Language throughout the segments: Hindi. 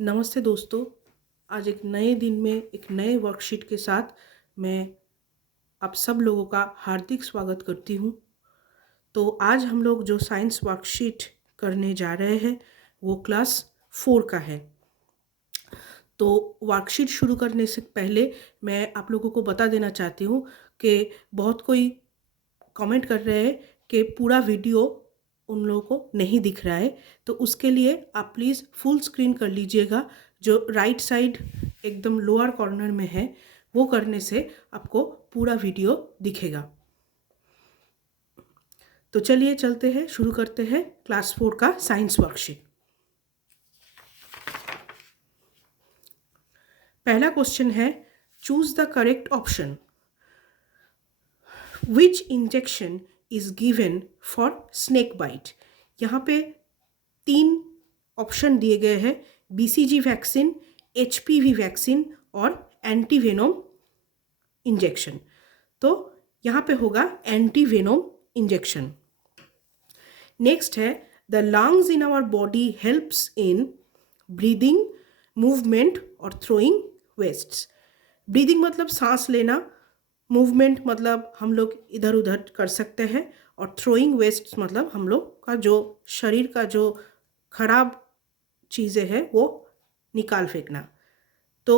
नमस्ते दोस्तों। आज एक नए दिन में एक नए वर्कशीट के साथ मैं आप सब लोगों का हार्दिक स्वागत करती हूँ। तो आज हम लोग जो साइंस वर्कशीट करने जा रहे हैं वो क्लास 4 का है। तो वर्कशीट शुरू करने से पहले मैं आप लोगों को बता देना चाहती हूँ कि बहुत कोई कमेंट कर रहे हैं कि पूरा वीडियो उन लोगों को नहीं दिख रहा है। तो उसके लिए आप प्लीज़ फुल स्क्रीन कर लीजिएगा। जो राइट साइड एकदम लोअर कॉर्नर में है वो करने से आपको पूरा वीडियो दिखेगा। तो चलिए चलते हैं, शुरू करते हैं क्लास 4 का साइंस वर्कशीट। पहला क्वेश्चन है, choose the correct option. Which injection is given for snake bite. यहाँ पे 3 ऑप्शन दिए गए हैं, BCG वैक्सीन, HPV वैक्सीन और एंटीवेनोम इंजेक्शन। तो यहाँ पे होगा एंटीवेनोम इंजेक्शन। नेक्स्ट है, the lungs in our body helps in breathing, movement और थ्रोइंग वेस्ट्स। ब्रीदिंग मतलब सांस लेना, मूवमेंट मतलब हम लोग इधर उधर कर सकते हैं और थ्रोइंग वेस्ट मतलब हम लोग का जो शरीर का जो खराब चीज़ें हैं वो निकाल फेंकना। तो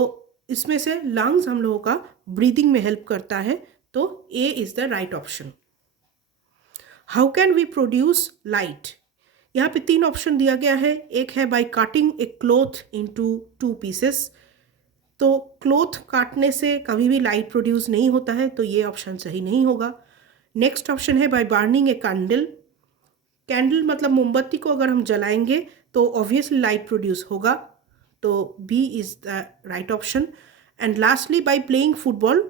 इसमें से लंग्स हम लोगों का ब्रीदिंग में हेल्प करता है, तो A is the right option. How can we produce light. यहाँ पे 3 ऑप्शन दिया गया है। एक है by cutting a cloth into 2 pieces. तो क्लॉथ काटने से कभी भी लाइट प्रोड्यूस नहीं होता है, तो ये ऑप्शन सही नहीं होगा। नेक्स्ट ऑप्शन है by burning a candle. Candle मतलब मोमबत्ती को अगर हम जलाएंगे तो ऑब्वियसली लाइट प्रोड्यूस होगा, तो B is the right option. And lastly by playing football,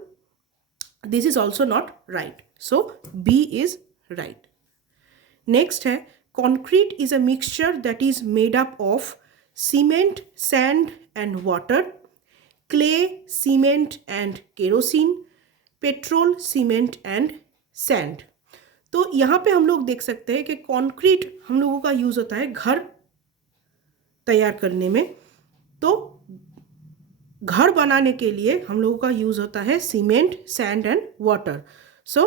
this is also not right, so B is right. Next है, concrete is a mixture that is made up of cement, sand and water, clay, cement and kerosene, petrol, cement and sand. तो यहाँ पे हम लोग देख सकते हैं कि कंक्रीट हम लोगों का यूज़ होता है घर तैयार करने में। तो घर बनाने के लिए हम लोगों का यूज़ होता है cement, sand and water. So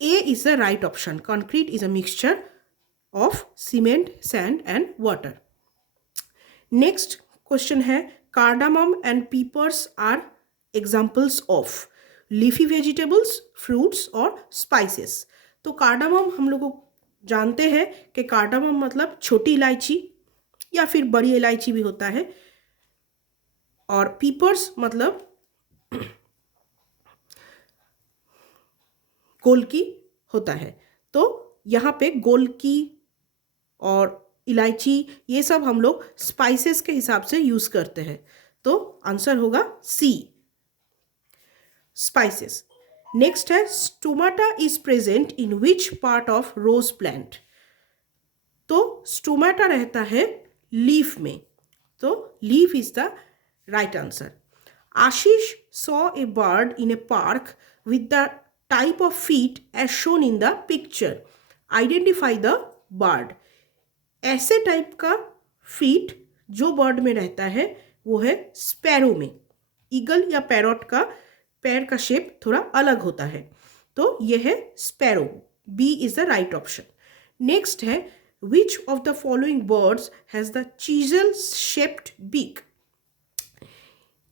A is the right option. Concrete is a mixture of cement, sand and water. Next question है, cardamom and peppers are examples of leafy vegetables, fruits और स्पाइसेस। तो कार्डामम हम लोग जानते हैं कि कार्डामम मतलब छोटी इलायची या फिर बड़ी इलायची भी होता है, और पीपर्स मतलब गोलकी होता है। तो यहाँ पे गोलकी और इलायची ये सब हम लोग स्पाइसेस के हिसाब से यूज़ करते हैं, तो आंसर होगा सी, स्पाइसेस। नेक्स्ट है, stomata is present in which part of rose plant. तो स्टोमाटा रहता है लीफ में, तो leaf is the right answer. Ashish saw a bird in a park with the type of feet as shown in the picture, identify the bird. ऐसे टाइप का फीट जो बर्ड में रहता है वो है स्पैरो में। ईगल या पैरॉट का पैर का शेप थोड़ा अलग होता है, तो यह है sparrow. B is the right option. Next है, which of the following birds has the chisel shaped beak.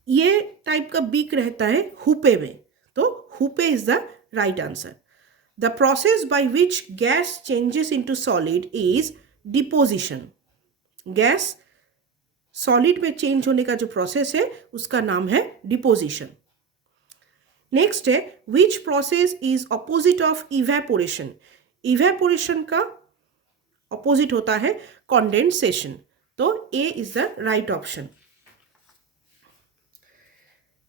ये टाइप का बीक रहता है हुपे में, तो hoopoe is the right answer. The process by which gas changes into solid is deposition. Gas solid में चेंज होने का जो प्रोसेस है उसका नाम है डिपोजिशन। नेक्स्ट है, which process is opposite of evaporation. Evaporation का ऑपोजिट होता है कंडेंसेशन, तो A is the right option.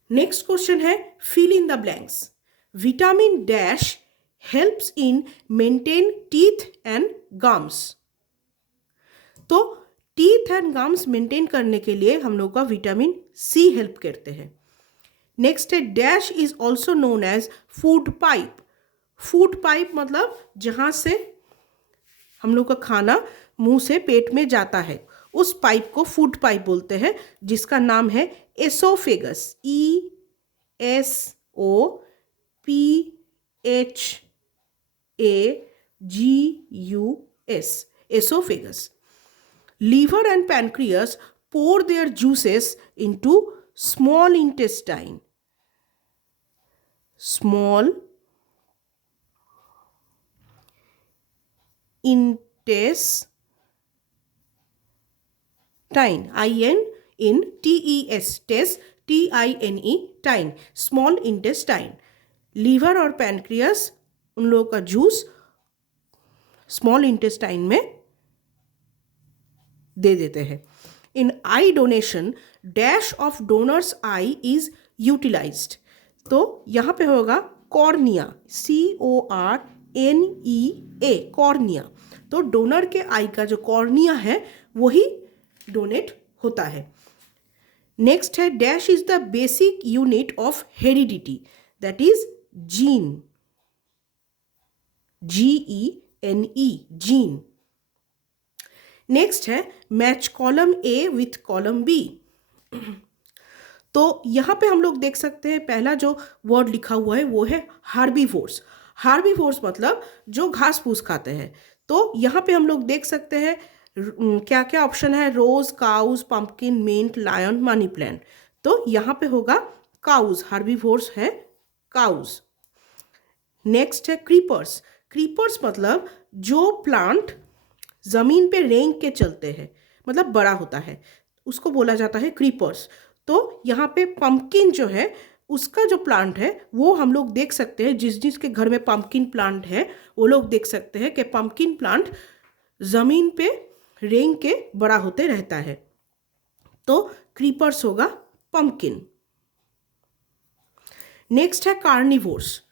Next question है, fill in the blanks. Vitamin dash helps in maintain teeth and gums. तो टीथ एंड गम्स मेंटेन करने के लिए हम लोग का विटामिन सी हेल्प करते हैं। नेक्स्ट है, dash is also known as food pipe. Food pipe मतलब जहाँ से हम लोग का खाना मुंह से पेट में जाता है उस पाइप को फूड पाइप बोलते हैं, जिसका नाम है oesophagus, ESOPHAGUS, esophagus. Liver and pancreas pour their juices into small intestine. Small intestine, INTES, test, TINE, tine, small intestine. Liver और पैनक्रियास उन लोगों का जूस स्मॉल इंटेस्टाइन में दे देते हैं. In eye donation dash of donors eye is utilised. तो यहाँ पे होगा कॉर्निया, CORNEA, कॉर्निया. तो डोनर के आई का जो कॉर्निया है वही डोनेट होता है. नेक्स्ट है dash is the basic unit of heredity, that is gene, GENE, gene. Next है match column A with column B. तो यहाँ पे हम लोग देख सकते हैं पहला जो वर्ड लिखा हुआ है वो है हार्बीवोर्स. हार्बीवोर्स मतलब जो घास फूस खाते हैं. तो यहाँ पे हम लोग देख सकते हैं क्या क्या ऑप्शन है, rose, cows, pumpkin, mint, lion, money plant. तो यहाँ पे होगा काउज, हार्बीवोर्स है काउज. नेक्स्ट है क्रीपर्स. क्रीपर्स मतलब जो प्लांट जमीन पे रेंग के चलते हैं, मतलब बड़ा होता है, उसको बोला जाता है क्रीपर्स. तो यहाँ पे पंपकिन जो है उसका जो प्लांट है वो हम लोग देख सकते हैं, जिसके घर में पंपकिन प्लांट है वो लोग देख सकते हैं कि पंपकिन प्लांट जमीन पे रेंग के बड़ा होते रहता है. तो क्रीपर्स होगा पंपकिन. नेक्स्ट है कार्निवोर्स.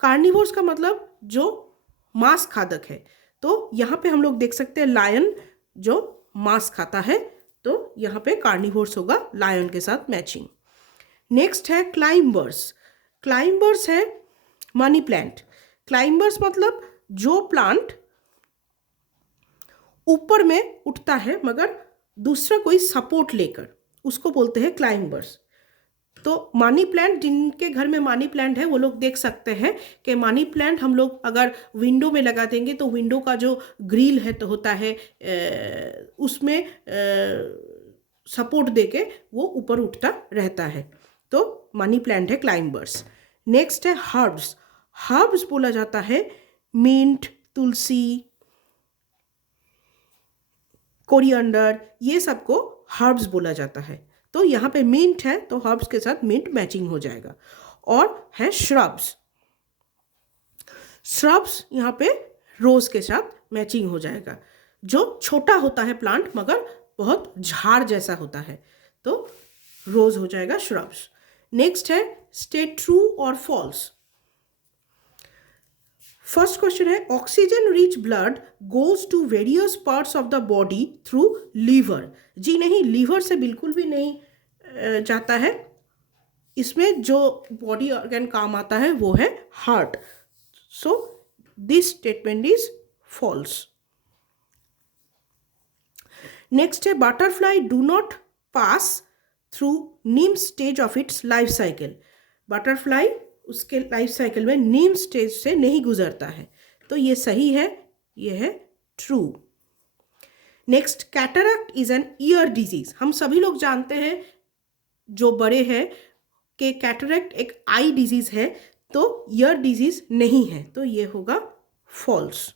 कार्निवोर्स का मतलब जो मांस खादक है. तो यहाँ पे हम लोग देख सकते हैं लायन जो मांस खाता है, तो यहाँ पे कार्निवोर्स होगा लायन के साथ मैचिंग. नेक्स्ट है क्लाइंबर्स. क्लाइंबर्स है मनी प्लांट. क्लाइंबर्स मतलब जो प्लांट ऊपर में उठता है मगर दूसरा कोई सपोर्ट लेकर, उसको बोलते हैं क्लाइंबर्स. तो मनी प्लांट, जिनके घर में मनी प्लांट है वो लोग देख सकते हैं कि मनी प्लांट हम लोग अगर विंडो में लगा देंगे तो विंडो का जो ग्रिल है तो होता है उसमें सपोर्ट देके वो ऊपर उठता रहता है. तो मनी प्लांट है क्लाइंबर्स. नेक्स्ट है हर्ब्स. हर्ब्स बोला जाता है मिंट, तुलसी, कोरिएंडर, ये सबको हर्ब्स बोला जाता है. तो यहाँ पे मिंट है तो हर्ब्स के साथ मिंट मैचिंग हो जाएगा. और है श्रब्स. श्रब्स यहाँ पे रोज के साथ मैचिंग हो जाएगा. जो छोटा होता है प्लांट मगर बहुत झाड़ जैसा होता है, तो रोज हो जाएगा श्रब्स. नेक्स्ट है स्टे ट्रू और फॉल्स. फर्स्ट क्वेश्चन है oxygen rich blood goes to various parts of the body through liver. जी नहीं, लीवर से बिल्कुल भी नहीं जाता है. इसमें जो बॉडी ऑर्गन काम आता है वो है heart. So this statement is false. Next है butterfly do not pass through nymph stage of its life cycle. Butterfly उसके लाइफ साइकिल में नीम स्टेज से नहीं गुजरता है. तो ये सही है, ये है true. Next cataract is an year disease. हम सभी लोग जानते हैं जो बड़े हैं कि कैटरैक्ट एक आई डिजीज है, तो ईयर डिजीज नहीं है. तो ये होगा false.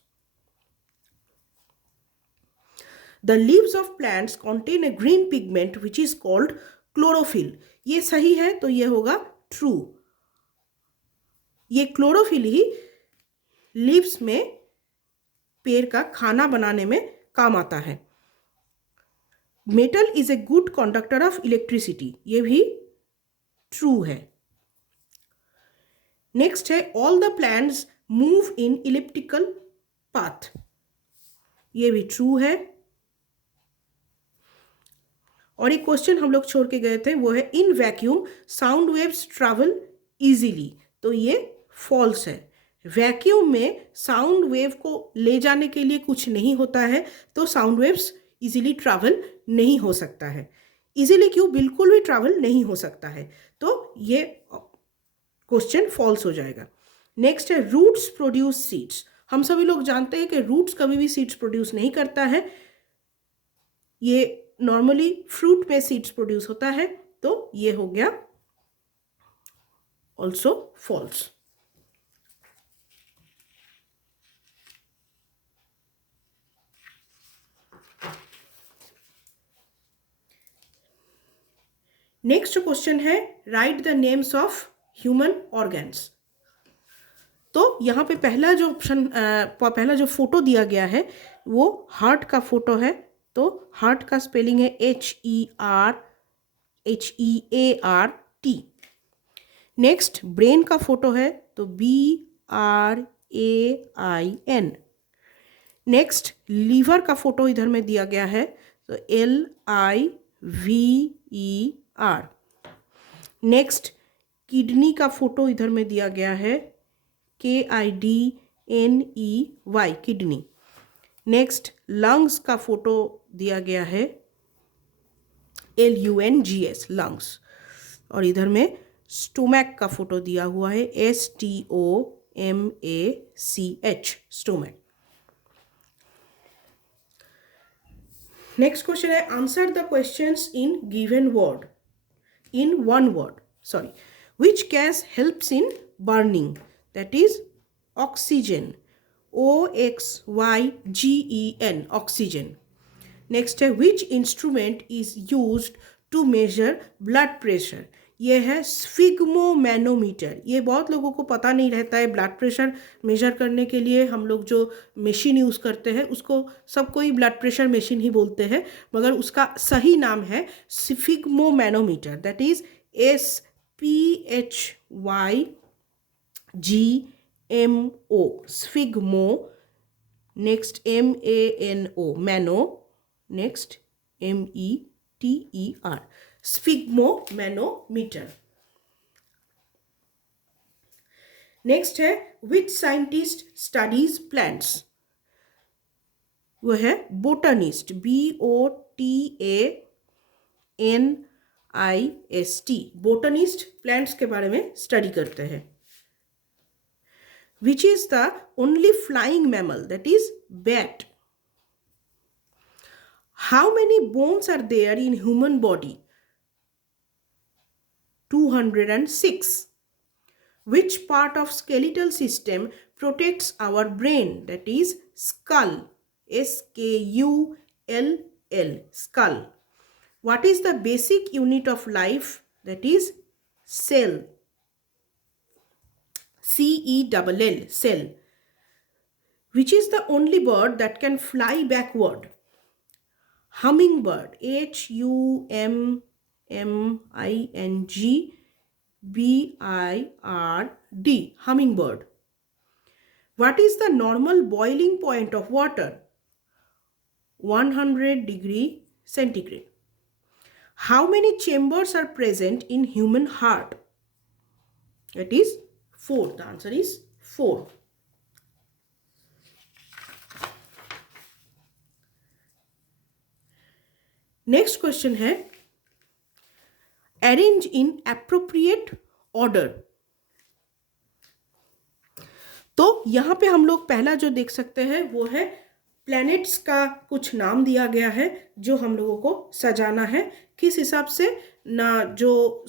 The leaves of plants contain a green pigment which is called chlorophyll. ये सही है, तो ये होगा ट्रू. ये क्लोरोफिल ही लीव्स में पेड़ का खाना बनाने में काम आता है. Metal is a good conductor of electricity. ये भी ट्रू है. नेक्स्ट है all the plants move in elliptical path. ये भी ट्रू है. और एक क्वेश्चन हम लोग छोड़ के गए थे वो है in vacuum sound waves travel easily. तो ये फॉल्स है. वैक्यूम में साउंड वेव को ले जाने के लिए कुछ नहीं होता है, तो साउंड वेव्स इजीली ट्रैवल नहीं हो सकता है। इजीली क्यों, बिल्कुल भी ट्रैवल नहीं हो सकता है, तो ये क्वेश्चन फॉल्स हो जाएगा। नेक्स्ट है रूट्स प्रोड्यूस सीड्स। हम सभी लोग जानते हैं कि रूट्स कभी भी सीड्स प्रोड्यूस नहीं करता है, ये नॉर्मली फ्रूट में सीड्स प्रोड्यूस होता है, तो ये हो गया ऑल्सो फॉल्स। नेक्स्ट क्वेश्चन है right the names of human organs. तो यहाँ पे पहला जो ऑप्शन, पहला जो फोटो दिया गया है वो हार्ट का फोटो है, तो हार्ट का स्पेलिंग है HEART। नेक्स्ट ब्रेन का फोटो है, तो BRAIN। नेक्स्ट लीवर का फोटो इधर में दिया गया है, तो LIVER। नेक्स्ट किडनी का फोटो इधर में दिया गया है, KIDNEY, किडनी। नेक्स्ट लंग्स का फोटो दिया गया है, LUNGS, लंग्स। और इधर में स्टोमैक का फोटो दिया हुआ है, STOMACH, स्टोमैक। नेक्स्ट क्वेश्चन है answer the questions in given word, in one word, sorry. Which gas helps in burning, that is oxygen, OXYGEN, oxygen. Next है which instrument is used to measure blood pressure, ये है स्फिग्मोमैनोमीटर। ये बहुत लोगों को पता नहीं रहता है, ब्लड प्रेशर मेजर करने के लिए हम लोग जो मशीन यूज़ करते हैं उसको सब कोई ब्लड प्रेशर मशीन ही बोलते हैं, मगर उसका सही नाम है sphygmomanometer, that is SPHYGMO, sphygmo. Next MANO, mano. Next METER, sphygmomanometer. Next है विच साइंटिस्ट स्टडीज प्लांट्स, वो है बोटनिस्ट, BOTANIST, बोटनिस्ट प्लांट्स के बारे में स्टडी करते हैं। Which is the only flying mammal, that is bat. How many bones are there in human body, 206. Which part of skeletal system protects our brain, that is skull, SKULL, skull. What is the basic unit of life, that is cell, CELL, cell. Which is the only bird that can fly backward, hummingbird, HUMMINGBIRD, hummingbird. What is the normal boiling point of water, 100 degree centigrade. How many chambers are present in human heart, that is 4, the answer is 4. Next question है अरेंज इन एप्रोप्रिएट ऑर्डर। तो यहां पे हम लोग पहला जो देख सकते हैं वो है प्लैनेट्स का कुछ नाम दिया गया है जो हम लोगों को सजाना है, किस हिसाब से ना, जो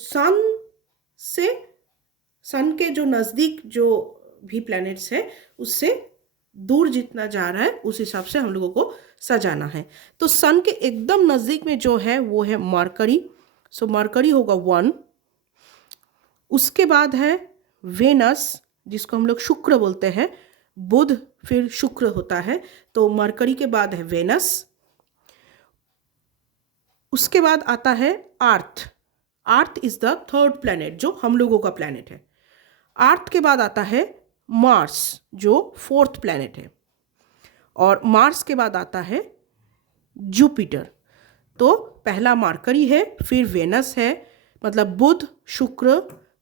सन के जो नज़दीक जो भी प्लैनेट्स है उससे दूर जितना जा रहा है उस हिसाब से हम लोगों को सजाना है। तो सन के एकदम नज़दीक में जो है वो है मरकरी, सो मरकरी होगा 1। उसके बाद है वेनस जिसको हम लोग शुक्र बोलते हैं, बुध फिर शुक्र होता है, तो मरकरी के बाद है वेनस। उसके बाद आता है earth, earth is the third planet जो हम लोगों का प्लैनेट है। अर्थ के बाद आता है मार्स जो 4th प्लैनेट है, और मार्स के बाद आता है जुपिटर। तो पहला मरकरी है, फिर वेनस है, मतलब बुध, शुक्र,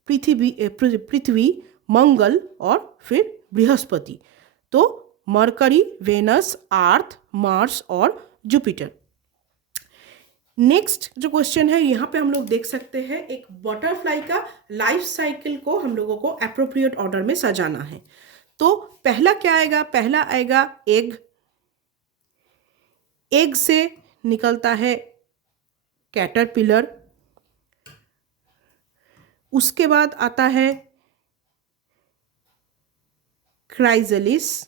पृथ्वी, मंगल और फिर बृहस्पति। तो मरकरी, वेनस, अर्थ, मार्स और जुपिटर। नेक्स्ट जो क्वेश्चन है यहाँ पे हम लोग देख सकते हैं एक बटरफ्लाई का लाइफ साइकिल को हम लोगों को एप्रोप्रिएट ऑर्डर में सजाना है। तो पहला क्या आएगा, पहला आएगा एग, एग से निकलता है कैटरपिलर, उसके बाद आता है क्राइजलिस,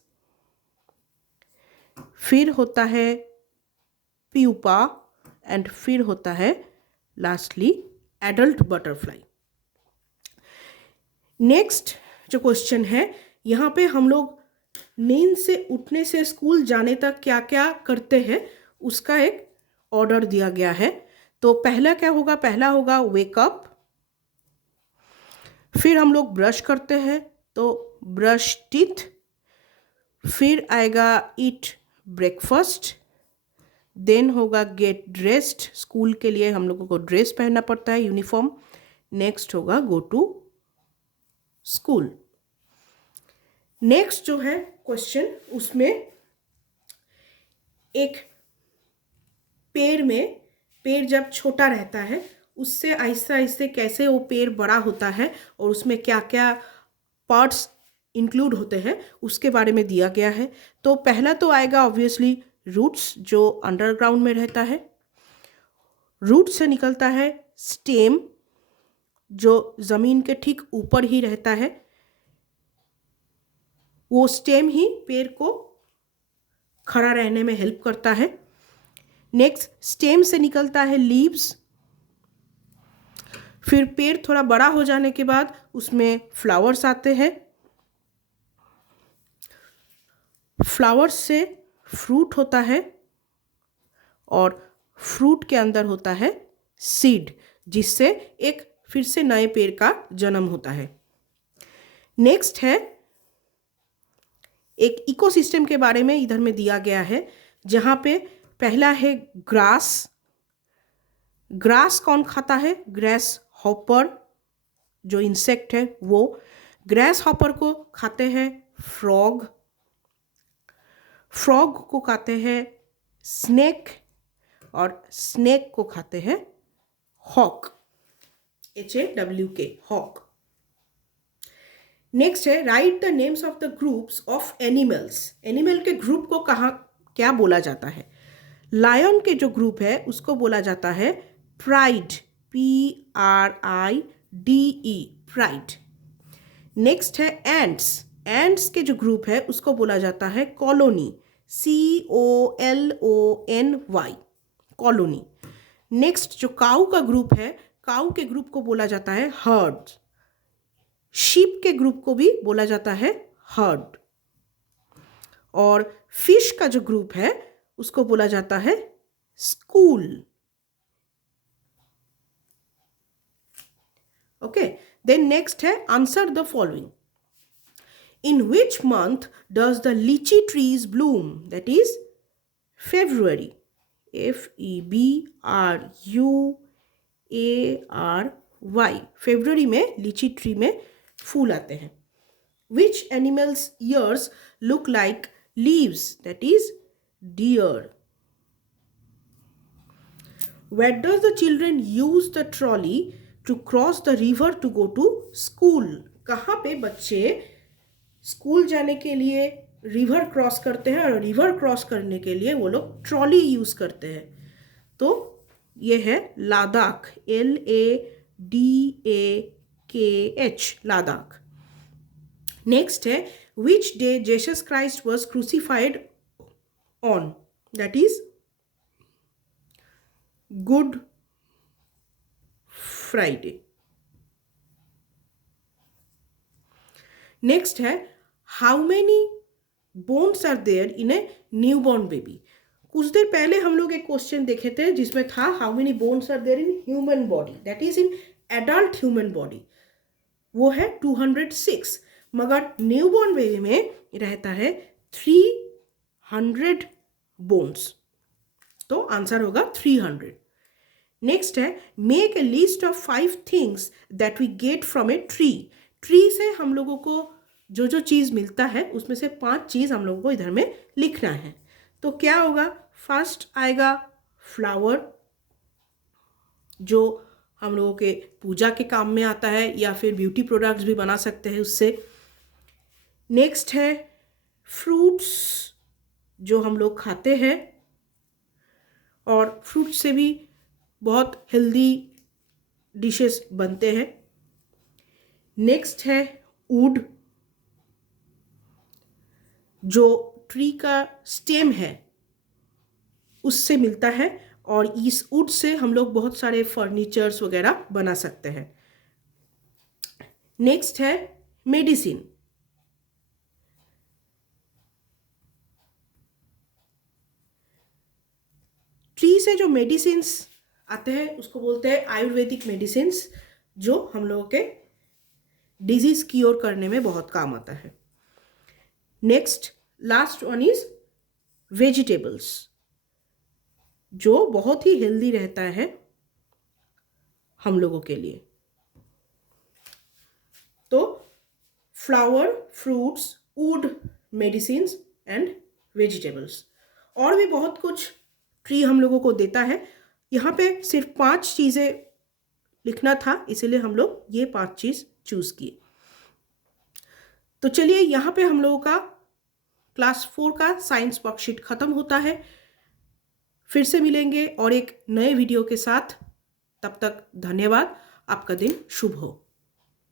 फिर होता है प्यूपा एंड फिर होता है लास्टली एडल्ट बटरफ्लाई। नेक्स्ट जो क्वेश्चन है यहाँ पे हम लोग नींद से उठने से स्कूल जाने तक क्या क्या करते हैं उसका एक ऑर्डर दिया गया है। तो पहला क्या होगा, पहला होगा वेकअप, फिर हम लोग ब्रश करते हैं तो ब्रश टीथ, फिर आएगा ईट ब्रेकफास्ट, देन होगा गेट ड्रेस्ड, स्कूल के लिए हम लोगों को ड्रेस पहनना पड़ता है, यूनिफॉर्म। नेक्स्ट होगा गो टू स्कूल। नेक्स्ट जो है क्वेश्चन उसमें एक पेड़ जब छोटा रहता है उससे आहिस्ते आहिस्ते कैसे वो पेड़ बड़ा होता है और उसमें क्या क्या पार्ट्स इंक्लूड होते हैं उसके बारे में दिया गया है। तो पहला तो आएगा ऑब्वियसली रूट्स जो अंडरग्राउंड में रहता है, रूट से निकलता है स्टेम जो ज़मीन के ठीक ऊपर ही रहता है, वो स्टेम ही पेड़ को खड़ा रहने में हेल्प करता है। नेक्स्ट स्टेम से निकलता है लीव्स, फिर पेड़ थोड़ा बड़ा हो जाने के बाद उसमें फ्लावर्स आते हैं, फ्लावर्स से फ्रूट होता है और फ्रूट के अंदर होता है सीड जिससे एक फिर से नए पेड़ का जन्म होता है। नेक्स्ट है एक इकोसिस्टम के बारे में इधर में दिया गया है जहाँ पे पहला है ग्रास, ग्रास कौन खाता है, ग्रास हॉपर जो इंसेक्ट है वो, ग्रास हॉपर को खाते हैं फ्रॉग, फ्रॉग को खाते हैं स्नेक और स्नेक को खाते हैं हॉक, HAWK हॉक। नेक्स्ट है right the names of the groups of animals, animal के ग्रुप को कहाँ क्या बोला जाता है। लायन के जो ग्रुप है उसको बोला जाता है प्राइड, PRIDE प्राइड। नेक्स्ट है एंट्स, एंट्स के जो ग्रुप है उसको बोला जाता है कॉलोनी, COLONY कॉलोनी। नेक्स्ट जो काऊ का ग्रुप है, काऊ के ग्रुप को बोला जाता है हर्ड, शीप के ग्रुप को भी बोला जाता है हर्ड, और फिश का जो ग्रुप है उसको बोला जाता है स्कूल। ओके, देन नेक्स्ट है answer the following. In which month does the lychee trees bloom? That is February, FEBRUARY, फरवरी में लीची ट्री में फूल आते हैं। Which animals' ears look like leaves? That is deer. Where does the children use the trolley to cross the river to go to school? कहाँ पे बच्चे स्कूल जाने के लिए रिवर क्रॉस करते हैं और रिवर क्रॉस करने के लिए वो लोग ट्रॉली यूज़ करते हैं। तो ये है लद्दाख, LADAKH लद्दाख। नेक्स्ट है which day Jesus Christ was crucified on? That is good Friday. Next है how many bones are there in a new born baby? कुछ देर पहले हम लोग एक क्वेश्चन देखे थे जिसमें था how many bones are there in human body, that is in adult human body, वो है 206, मगर न्यू बॉर्न बेबी में रहता है 300 बोन्स, तो आंसर होगा 300। नेक्स्ट है make a list of 5 things that we get from a tree, tree से हम लोगों को जो जो चीज़ मिलता है उसमें से 5 चीज़ हम लोगों को इधर में लिखना है। तो क्या होगा, फर्स्ट आएगा फ्लावर, जो हम लोगों के पूजा के काम में आता है, या फिर ब्यूटी प्रोडक्ट्स भी बना सकते हैं उससे। नेक्स्ट है फ्रूट्स जो हम लोग खाते हैं, और फ्रूट से भी बहुत हेल्दी डिशेस बनते हैं। नेक्स्ट है वुड, जो ट्री का स्टेम है उससे मिलता है, और इस वुड से हम लोग बहुत सारे फर्नीचर्स वगैरह बना सकते हैं। नेक्स्ट है मेडिसिन। ट्री से जो मेडिसिन्स आते हैं उसको बोलते हैं आयुर्वेदिक मेडिसिन्स, जो हम लोगों के डिजीज क्योर करने में बहुत काम आता है। Next last one is vegetables, जो बहुत ही हेल्दी रहता है हम लोगों के लिए। तो flower, fruits, would, medicines and vegetables, और भी बहुत कुछ ट्री हम लोगों को देता है। यहाँ पे सिर्फ 5 चीज़ें लिखना था, इसीलिए हम लोग ये 5 चीज़ चूज़ किए। तो चलिए, यहाँ पे हम लोगों का क्लास 4 का साइंस वर्कशीट ख़त्म होता है। फिर से मिलेंगे और एक नए वीडियो के साथ। तब तक धन्यवाद। आपका दिन शुभ हो।